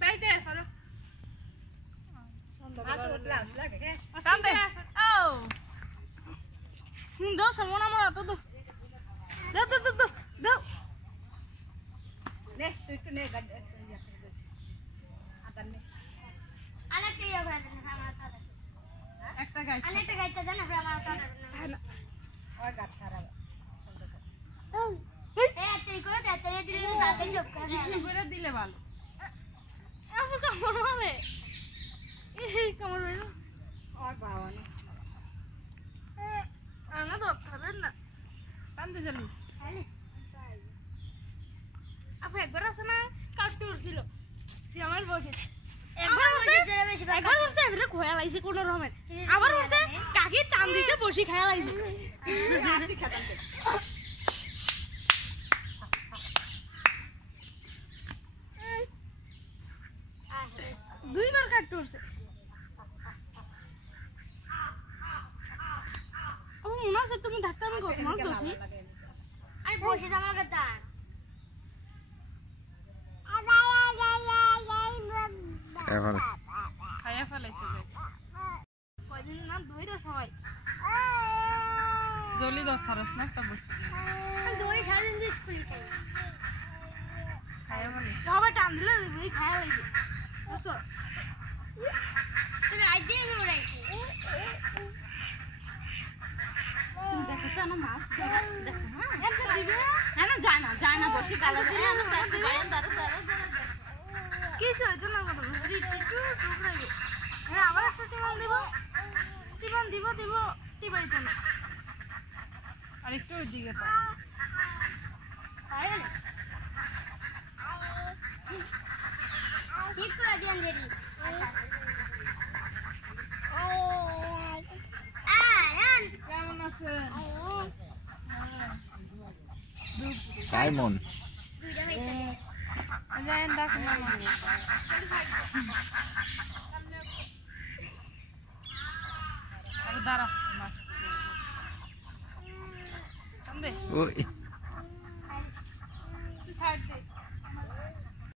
বাইতে ফলো সামনে ও দাও সামনে আমার হাতে দাও দাও দাও নে তুই একটু নে আদান নে আরেকটা ইয়ে করে দেন আমার দাদা একটা গাইছ আরেকটা গাইতে দেন আমরা আমার দাদা ওই গাছ খারাপ তুই করে দে দিলে দাদা জব করে একটু করে দিলে ভালো আপু কামড় মারে এই কামড় মারে ওই বাবা না আনা তো খাবেন না কান্দে চলি আপু একবার আছে না কাটতে উঠছিল সে আমার বসে একবার বসে এবারে খোয়া লাইছে কোন রকমের আবার বসে কাকি টান দিছে বসি খায়া লাইছে দুইবার কাটতে উঠছে আমার মনে আছে তুমি ধাক্কা আমি মাছ দোষী আমি বসে জামা কথা খাইয়া ফেলাইছে কয়দিন না দই তো সবাই জলি দশ থারস না একটা বসে দই সারাদিন দিয়ে স্কুল যাই খাইয়া ফেলাইছে সবাই টান দিলে দই খাইয়া লাইছে বুঝছো তুই আই দিয়ে উড়াইছিস দেখো তো না মাছ দেখো হ্যাঁ একটা দিবে হ্যাঁ না যায় না বসে গালা দেয় না তার বাইন দাঁড়া কিছু হইতো না কোনো একটু টুকরাইবে হ্যাঁ আবার একটা টিবান দিব টিবাইতো না আর একটু ওইদিকে ঠিক করে দিন দেরি কেমন আছেন সাইমন দুইটা হইছে যাই দেখো আর দাঁড়া মাছ দে ওই তুই সাইড দে